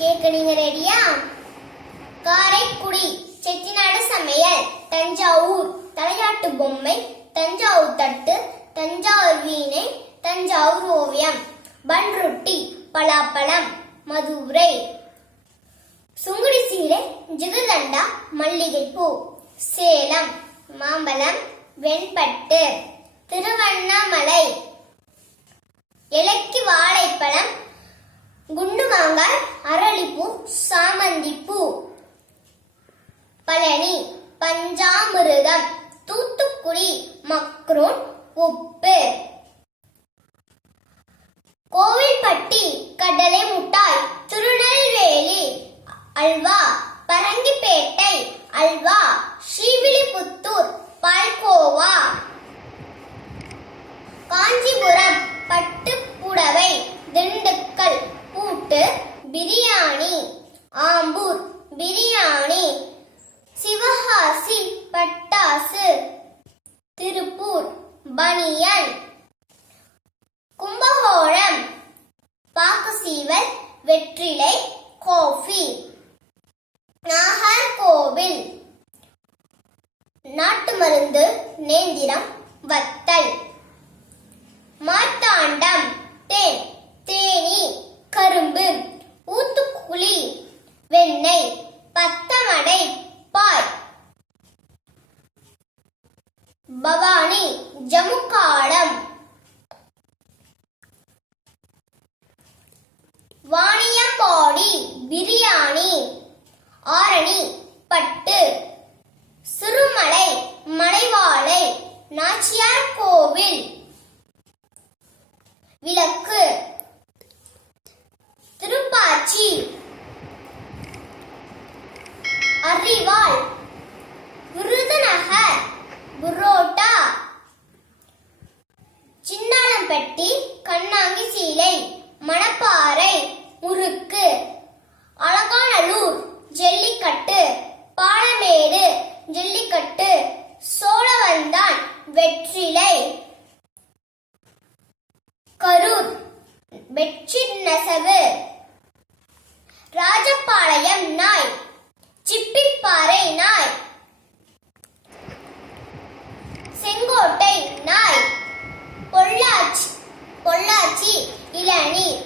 கேட்க நீங்க ரெடியா காரைக்குடி செட்டிநாடு சமையல் தஞ்சாவூர் தலையாட்டு பொம்மை தஞ்சாவூர் தட்டு தஞ்சாவூர் வீணை தஞ்சாவூர் ஓவியம் பன் ரொட்டி பலாப்பழம் மதுரை. சுங்குடி சீலை ஜிகுதண்டா மல்லிகைப்பூ சேலம் மாம்பழம் வெண்பட்டு திருவண்ணாமலை. பஞ்சாமிருதம். தூத்துக்குடி மக்ரூன் உப்பு. கோவில்பட்டி கடலை முட்டாய் திருநெல்வேலி அல்வா. பரங்கிப்பேட்டை அல்வா. ஸ்ரீவில்லிபுத்தூர் பால்கோவா. காஞ்சிபுரம் பட்டு புடவை திண்டுக்கல் பூட்டு பிரியாணி. ஆம்பூர் பிரியாணி. சிவகாசி பட்டாசு. திருப்பூர் பனியன். கும்பகோணம் பாக்குசீவல் வெற்றிலை கோஃபி. நாகர்கோவில். நாட்டு மருந்து நேந்திரம் வத்தல். மார்த்தாண்டம் தேன் தேனி. பவானி ஜமுக்காலம் வாணியம்பாடி பிரியாணி ஆரணி பட்டு. சிறுமலை மலைவாழை நாச்சியார் கோவில். விளக்கு. திருப்பாச்சி. அறிவாள். பட்டி கண்ணாங்கி சீலை. மணப்பாறை முறுக்கு. அழகானலூர் ஜல்லிக்கட்டு. பாலமேடு ஜல்லிக்கட்டு. சோழவந்தான் வெற்றிலை. கரூர் வெற்றி நெசவு. ராஜப்பா Iya.